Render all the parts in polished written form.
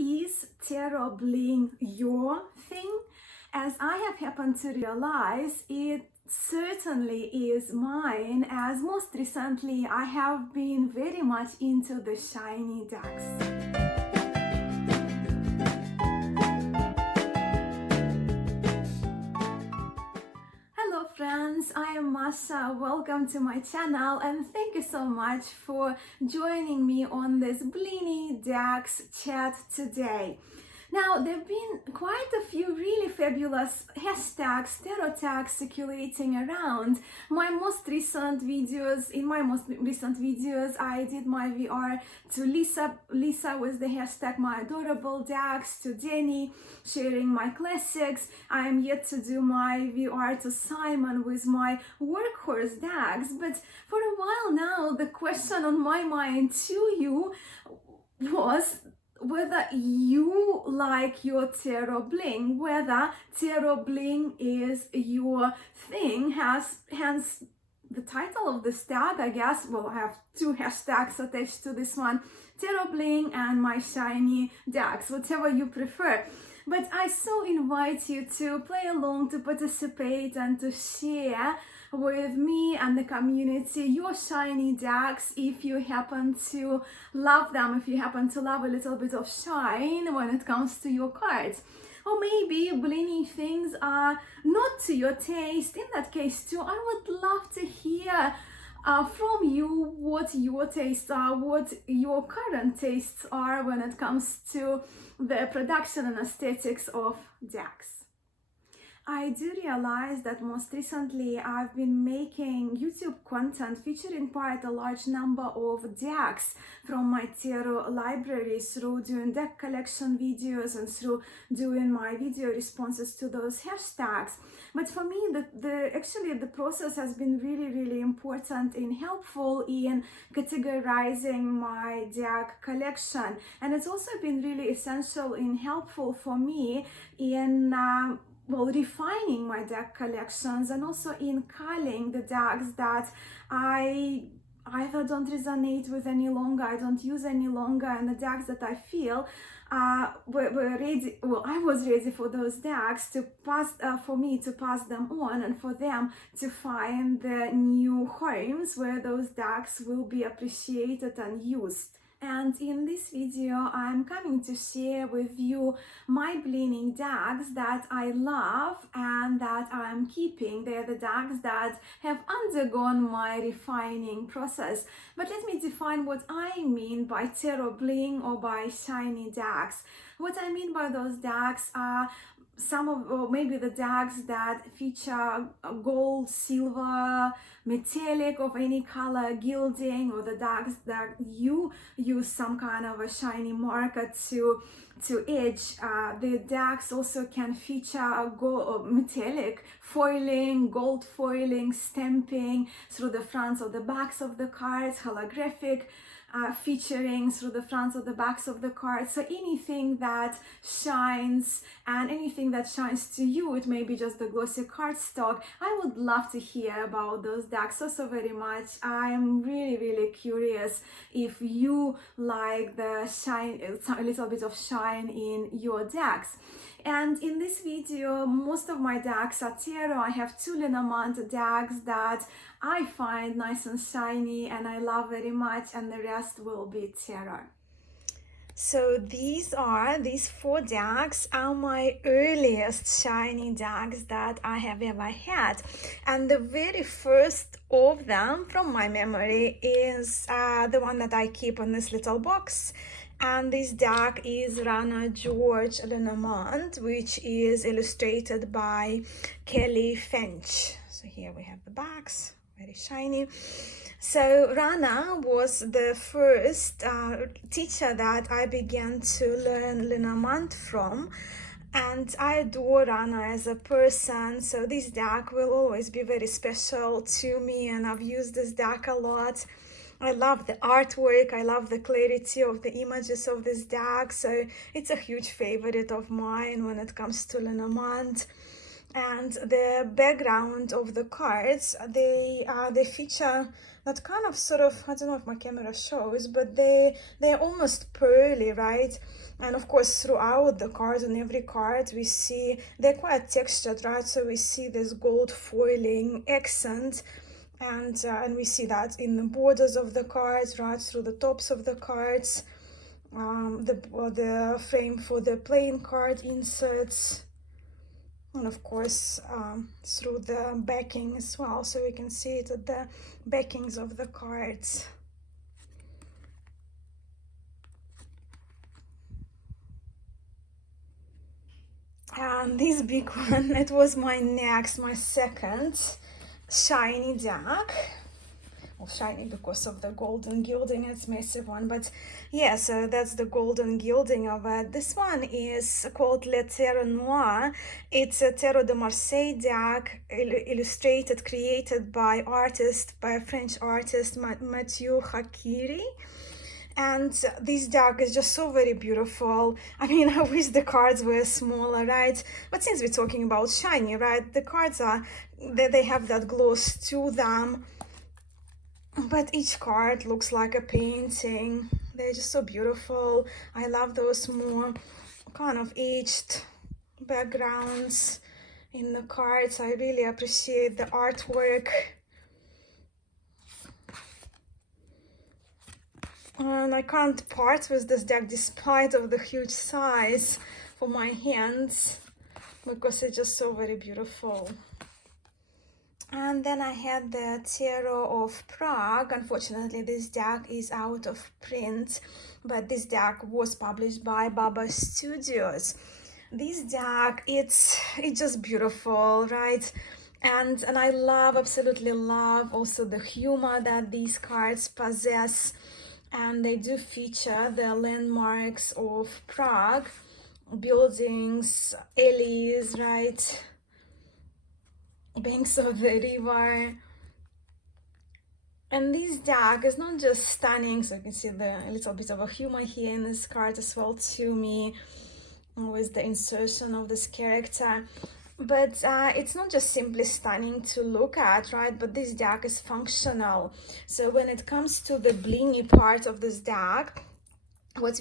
Is Tarot Bling your thing? As I have happened to realize, it certainly is mine, as most recently I have been very much into the shiny decks. Hello friends, I am Masha. Welcome to my channel and thank you so much for joining me on this blingy decks chat today. Now, there have been quite a few really fabulous hashtags, tarot tags circulating around. In my most recent videos, I did my VR to Lisa with the hashtag my adorable decks, to Jenny sharing my classics. I am yet to do my VR to Simon with my workhorse decks. But for a while now, the question on my mind to you was whether you like your tarot bling, whether tarot bling is your thing, hence the title of this tag, I guess. Well, I have two hashtags attached to this one, tarot bling and my shiny decks, whatever you prefer. But I so invite you to play along, to participate and to share with me and the community your shiny decks if you happen to love them, if you happen to love a little bit of shine when it comes to your cards. Or maybe blingy things are not to your taste. In that case too, I would love to hear from you what your tastes are, what your current tastes are when it comes to the production and aesthetics of decks. I do realize that most recently I've been making YouTube content featuring quite a large number of decks from my tarot library, through doing deck collection videos and through doing my video responses to those hashtags. But for me, the process has been really important and helpful in categorizing my deck collection, and it's also been really essential and helpful for me in refining my deck collections, and also in culling the decks that I either don't resonate with any longer, I don't use any longer, and the decks that I feel were ready. Well, I was ready for those decks to pass, for me to pass them on, and for them to find the new homes where those decks will be appreciated and used. And in this video, I'm coming to share with you my blingy decks that I love and that I'm keeping. They're the decks that have undergone my refining process. But let me define what I mean by tarot bling or by shiny decks. What I mean by those decks are or maybe the decks that feature gold, silver, metallic of any color, gilding, or the decks that you use some kind of a shiny marker to edge. The decks also can feature metallic foiling, gold foiling, stamping through the fronts or the backs of the cards, holographic featuring through the fronts or the backs of the cards. So anything that shines, and anything that shines to you, it may be just the glossy cardstock. I would love to hear about those decks so very much. I am really curious if you like the shine, a little bit of shine in your decks. And in this video, most of my decks are tarot. I have two Lenormand decks that I find nice and shiny and I love very much, and the rest will be tarot. So these four decks are my earliest shiny decks that I have ever had. And the very first of them from my memory is the one that I keep in this little box. And this deck is Rana George Lenormand, which is illustrated by Kelly Finch. So here we have the backs, very shiny. So Rana was the first teacher that I began to learn Lenormand from, and I adore Rana as a person, so this deck will always be very special to me, and I've used this deck a lot. I love the artwork, I love the clarity of the images of this deck, so it's a huge favorite of mine when it comes to Lenormand. And the background of the cards, they feature that kind of sort of, I don't know if my camera shows, but they're almost pearly, right? And of course, throughout the cards, on every card, we see they're quite textured, right? So we see this gold foiling accent, and we see that in the borders of the cards, right, through the tops of the cards, the frame for the playing card inserts, and of course through the backing as well, so we can see it at the backings of the cards. And this big one, it was my second shiny deck. Well, shiny because of the golden gilding, it's massive one, but yeah, so that's the golden gilding of it. This one is called Le Tarot Noir. It's a Tarot de Marseille deck, illustrated, created by a French artist, Mathieu Hakiri. And this deck is just so very beautiful. I mean, I wish the cards were smaller, right? But since we're talking about shiny, right, the cards are, they have that gloss to them. But each card looks like a painting. They're just so beautiful. I love those more kind of aged backgrounds in the cards. I really appreciate the artwork. And I can't part with this deck despite of the huge size for my hands, because it's just so very beautiful. And then I had the Tarot of Prague. Unfortunately, this deck is out of print, but this deck was published by Baba Studios. This deck, it's just beautiful, right? And I absolutely love also the humor that these cards possess. And they do feature the landmarks of Prague, buildings, alleys, right? Banks of the river. And this deck is not just stunning, so you can see a little bit of a humor here in this card as well to me, with the insertion of this character. But it's not just simply stunning to look at, right? But this deck is functional. So when it comes to the blingy part of this deck, what's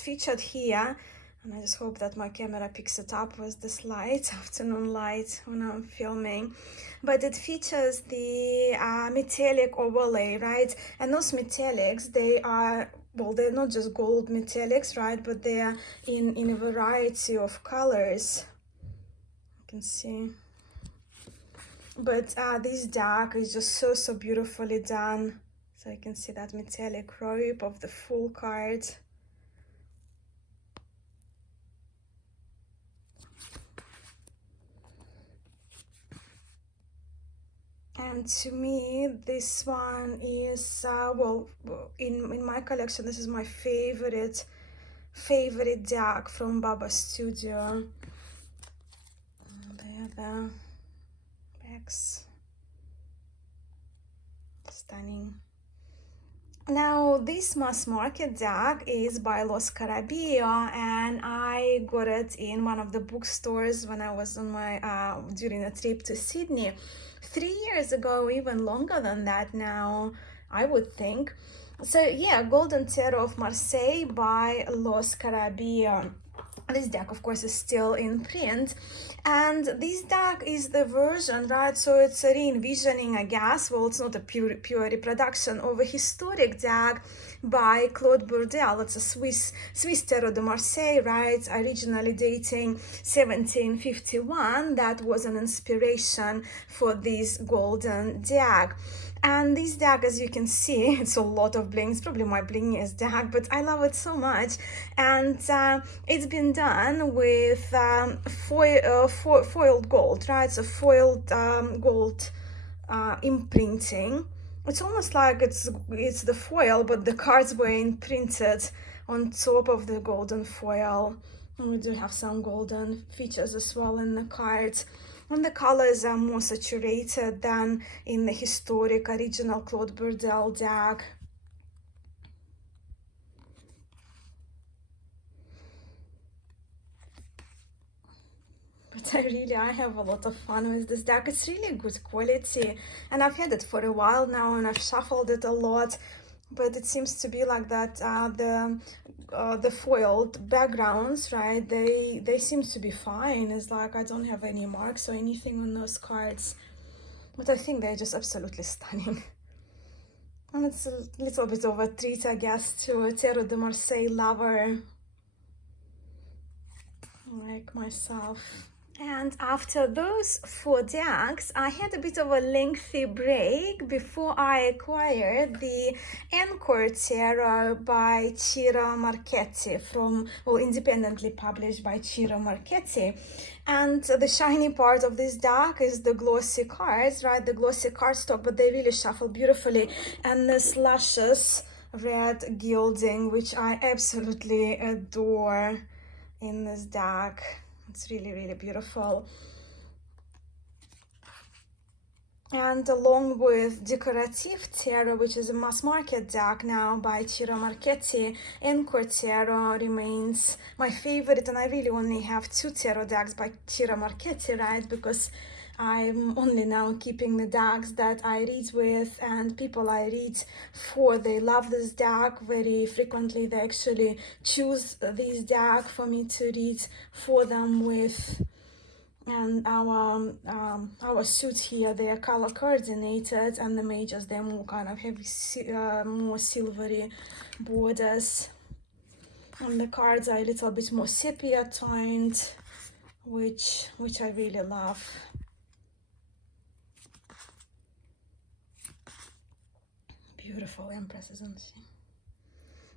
featured here, and I just hope that my camera picks it up with this light, afternoon light, when I'm filming. But it features the metallic overlay, right? And those metallics, they are, well, they're not just gold metallics, right? But they are in a variety of colors. Can see, but this deck is just so beautifully done. So you can see that metallic robe of the full card. And to me, this one is well, in my collection, this is my favorite deck from Baba Studio. The backs, stunning. Now this mass market deck is by Los Carabia, and I got it in one of the bookstores when I was on my during a trip to Sydney 3 years ago, even longer than that now, I would think. So yeah, Golden Tarot of Marseille by Los Carabia. This deck, of course, is still in print, and this deck is the version, right? So it's a re-envisioning, I guess. Well, it's not a pure reproduction of a historic deck by Claude Bourdelle. It's a Swiss Tarot de Marseille, right? Originally dating 1751. That was an inspiration for this golden deck. And this deck, as you can see, it's a lot of bling. It's probably my blingiest deck, but I love it so much. And it's been done with foiled gold, right? So foiled gold imprinting. It's almost like it's the foil, but the cards were imprinted on top of the golden foil. And we do have some golden features as well in the cards. And the colors are more saturated than in the historic original Claude Bourdelle deck. But but I have a lot of fun with this deck. It's really good quality, and I've had it for a while now, and I've shuffled it a lot. But it seems to be like that the foiled backgrounds, right? They seem to be fine. It's like I don't have any marks or anything on those cards, but I think they're just absolutely stunning. And it's a little bit of a treat, I guess, to a Tarot de Marseille lover like myself. And after those 4 decks, I had a bit of a lengthy break before I acquired the Encore Tarot by Ciro Marchetti independently published by Ciro Marchetti. And the shiny part of this deck is the glossy cards, right? The glossy cardstock, but they really shuffle beautifully. And this luscious red gilding, which I absolutely adore in this deck. It's really beautiful. And along with Decorative Tarot, which is a mass market deck now by Ciro Marchetti, Encore Tarot remains my favorite, and I really only have 2 tarot decks by Ciro Marchetti, right? Because I'm only now keeping the decks that I read with, and people I read for, they love this deck. Very frequently they actually choose this deck for me to read for them with. And our suits here, they are color coordinated, and the majors, they're more kind of heavy, more silvery borders, and the cards are a little bit more sepia toned, which I really love. Beautiful Empress, isn't she?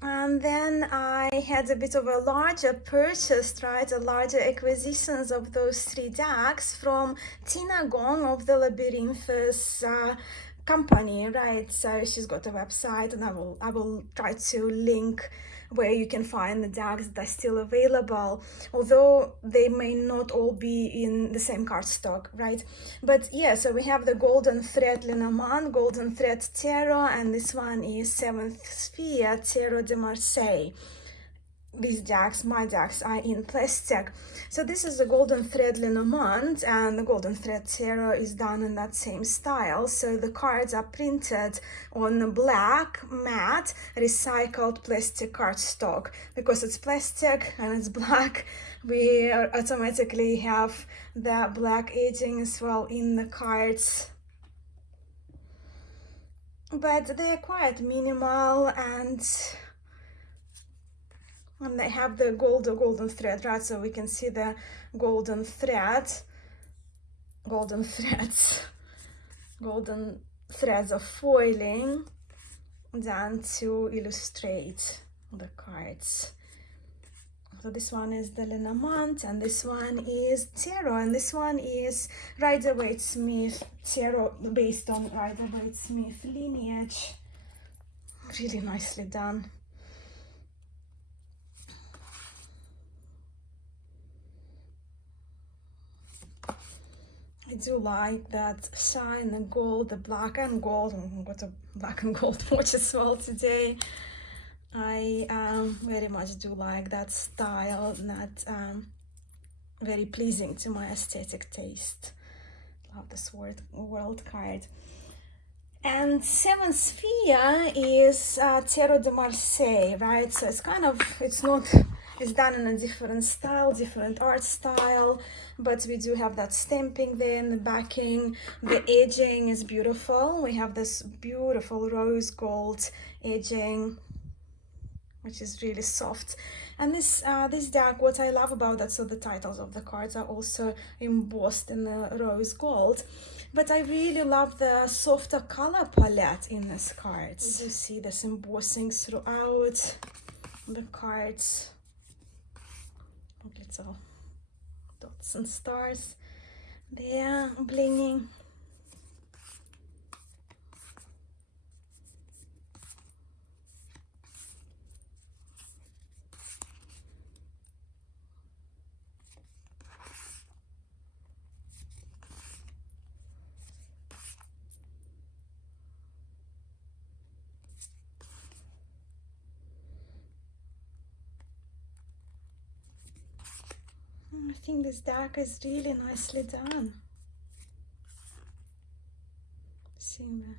And then I had a bit of a larger purchase, right? A larger acquisitions of those 3 decks from Tina Gong of the Labyrinthus company, right? So she's got a website, and I will try to link where you can find the decks that are still available, although they may not all be in the same cardstock, right? But yeah, so we have the Golden Thread Lenormand, Golden Thread Tarot, and this one is 7th Sphere Tarot de Marseille. These decks, my decks, are in plastic. So this is the Golden Thread Lenormand, and the Golden Thread Tarot is done in that same style. So the cards are printed on black, matte, recycled plastic cardstock. Because it's plastic and it's black, we automatically have the black edging as well in the cards. But they are quite minimal, and they have the golden thread, right? So we can see the golden threads of foiling done to illustrate the cards. So this one is the Lenormand, and this one is Tarot, and this one is Rider-Waite-Smith Tarot, based on Rider-Waite-Smith lineage. Really nicely done. I do like that shine, the gold, the black and gold. I've got a black and gold watch as well today. I very much do like that style, and that very pleasing to my aesthetic taste. Love this world card. And 7th Sphere is Tarot de Marseille, right? So it's it's done in a different style, different art style, but we do have that stamping there in the backing. The edging is beautiful. We have this beautiful rose gold edging, which is really soft. And this deck, what I love about that, so the titles of the cards are also embossed in the rose gold. But I really love the softer color palette in these cards. You see this embossing throughout the cards. Little dots and stars there, blinging. I think this deck is really nicely done. Seeing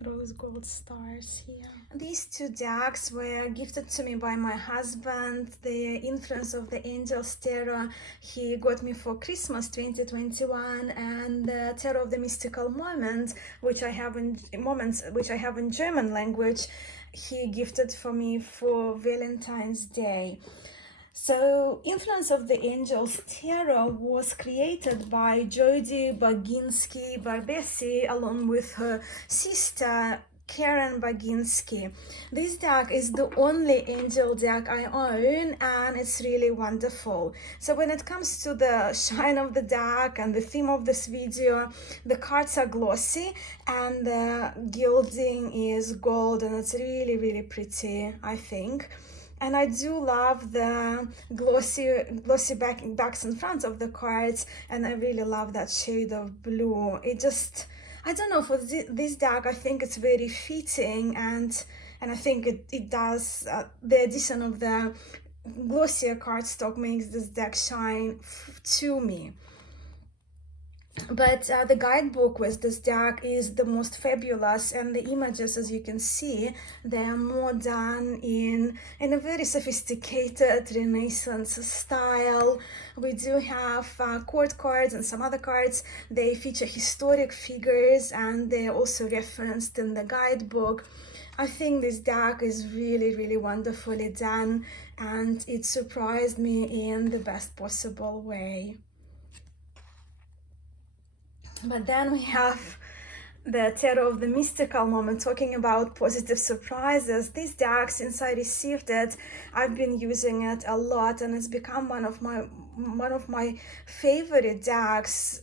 the rose gold stars here. These two decks were gifted to me by my husband. The Influence of the Angels Tarot he got me for Christmas 2021, and the Tarot of the Mystical Moment, which I have in German language, he gifted for me for Valentine's Day. So, Influence of the Angels Tarot was created by Jody Baginski Barbesi along with her sister Karen Baginski. This deck is the only angel deck I own, and it's really wonderful. So when it comes to the shine of the deck and the theme of this video, the cards are glossy and the gilding is gold, and it's really, really pretty, I think. And I do love the glossy backs and fronts of the cards, and I really love that shade of blue. It just, I don't know, for this deck, I think it's very fitting, and I think it does, the addition of the glossier cardstock makes this deck shine to me. But the guidebook with this deck is the most fabulous, and the images, as you can see, they are more done in a very sophisticated Renaissance style. We do have court cards and some other cards. They feature historic figures, and they're also referenced in the guidebook. I think this deck is really, really wonderfully done, and it surprised me in the best possible way. But then we have the Tarot of the Mystical Moment, talking about positive surprises. This deck, since I received it, I've been using it a lot, and it's become one of my favorite decks,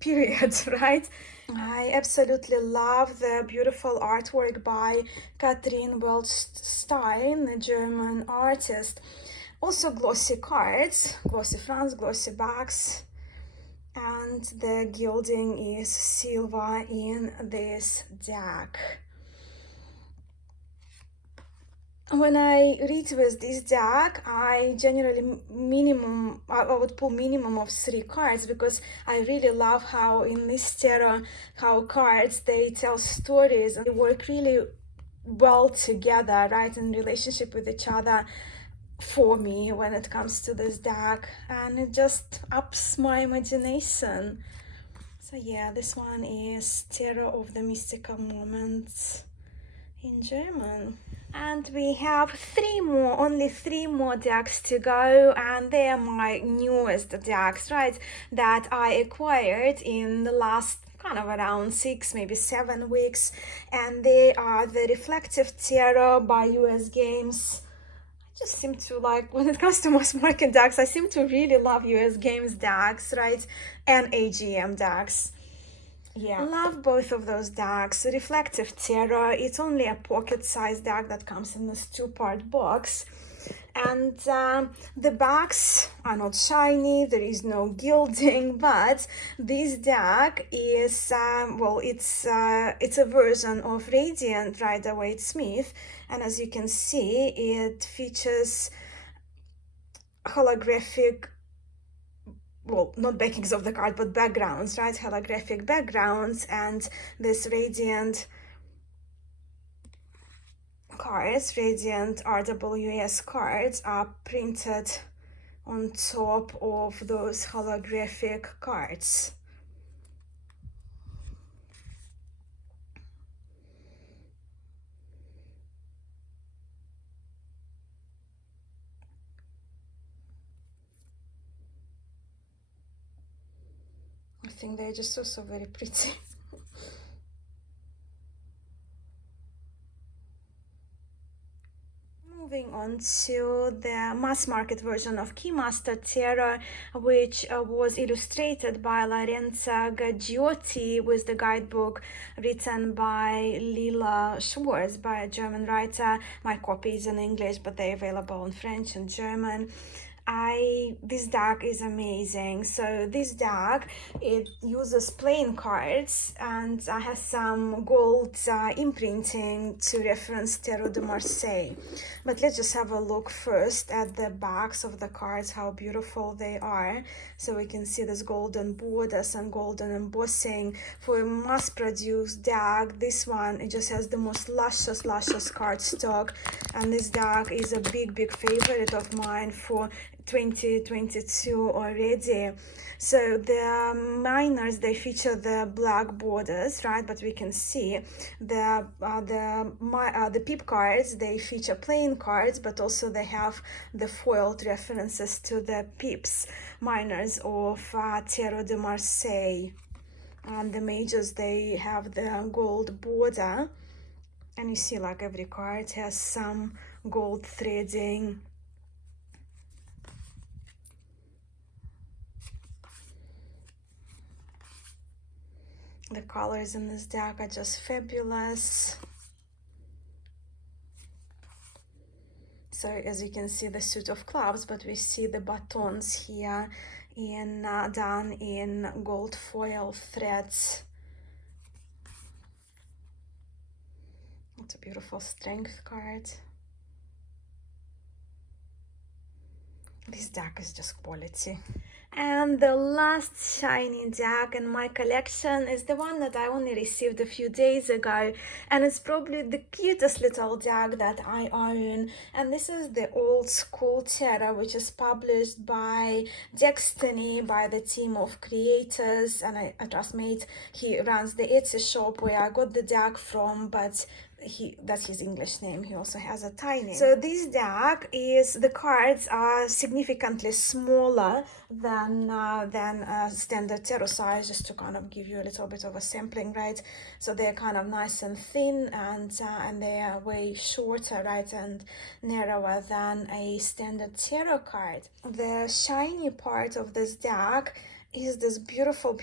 period, right? I absolutely love the beautiful artwork by Katrin Welchstein, a German artist. Also glossy cards, glossy fronts, glossy backs. And the gilding is silver in this deck. When I read with this deck, I generally I would pull minimum of 3 cards, because I really love how in this tarot, how cards, they tell stories and they work really well together, right, in relationship with each other for me when it comes to this deck, and it just ups my imagination. So yeah, this one is Tarot of the Mystical Moments in German. And we have only three more decks to go, and they are my newest decks, right, that I acquired in the last kind of around 6, maybe 7 weeks, and they are the Reflective Tarot by US Games. Just seem to like, when it comes to mass market decks, I seem to really love US Games decks, right, and AGM decks. Yeah, love both of those decks. Reflective Tarot, it's only a pocket-sized deck that comes in this 2-part box, and the backs are not shiny, there is no gilding, but this deck is well, it's a version of Radiant Rider-Waite-Smith, and as you can see, it features holographic, well, not backings of the card, but backgrounds, right, holographic backgrounds, and this Radiant cards, Radiant RWS cards, are printed on top of those holographic cards. I think they're just so very pretty. Moving on to the mass market version of Keymaster Tarot, which was illustrated by Lorenza Gaggiotti, with the guidebook written by Lila Schwartz, by a German writer. My copy is in English, but they're available in French and German. This deck is amazing. So this deck, it uses plain cards and has some gold imprinting to reference Tarot de Marseille. But let's just have a look first at the backs of the cards, how beautiful they are. So we can see this golden borders and golden embossing. For a mass-produced deck, this one, it just has the most luscious cardstock. And this deck is a big favorite of mine for 2022 already. So the minors, they feature the black borders, right? But we can see the peep cards, they feature plain cards, but also they have the foiled references to the peeps minors of Tarot de Marseille. And the majors, they have the gold border, and you see like every card has some gold threading. The colors in this deck are just fabulous. So as you can see, the suit of clubs, but we see the buttons here in done in gold foil threads. It's a beautiful strength card. This deck is just quality. And the last shiny deck in my collection is the one that I only received a few days ago, and it's probably the cutest little deck that I own. And this is the Old School Tarot, which is published by Destiny, by the team of creators, and I trust mate, he runs the Etsy shop where I got the deck from, but that's his English name. He also has a Thai name. So this deck is, the cards are significantly smaller than standard tarot size, just to kind of give you a little bit of a sampling, right? So they're kind of nice and thin, and they are way shorter, right, and narrower than a standard tarot card. The shiny part of this deck is this beautiful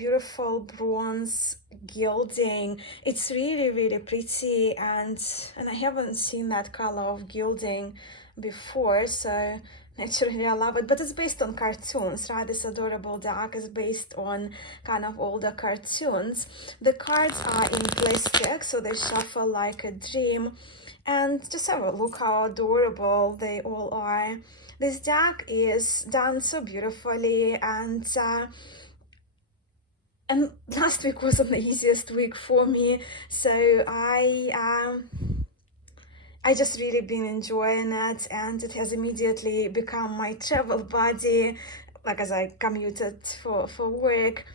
bronze gilding. It's really pretty, and I haven't seen that color of gilding before, so naturally I love it. But it's based on cartoons, right? This adorable deck is based on kind of older cartoons. The cards are in plastic, so they shuffle like a dream, and just have a look how adorable they all are. This deck is done so beautifully, and last week wasn't the easiest week for me, so I just really been enjoying it, and it has immediately become my travel buddy, like as I commuted for work.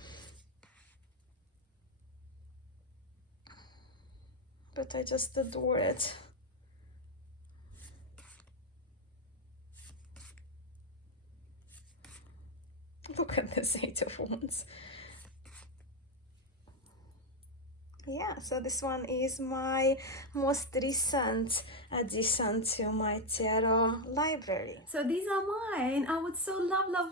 But I just adore it. Look at this 8 of Wands. Yeah, so this one is my most recent addition to my tarot library. So these are mine. I would so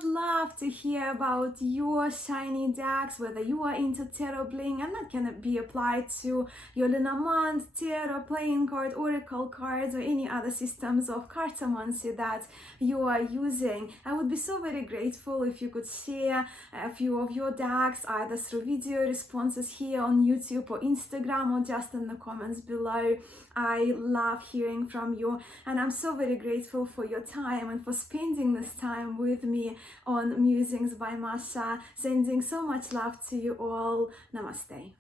love to hear about your shiny decks, whether you are into tarot bling, and that can be applied to your Lenormand tarot, playing card, oracle cards, or any other systems of cartomancy that you are using. I would be so very grateful if you could share a few of your decks, either through video responses here on YouTube or Instagram, or just in the comments below. I love hearing from you, and I'm so very grateful for your time and for spending this time with me on Musings by Mascha. Sending so much love to you all. Namaste.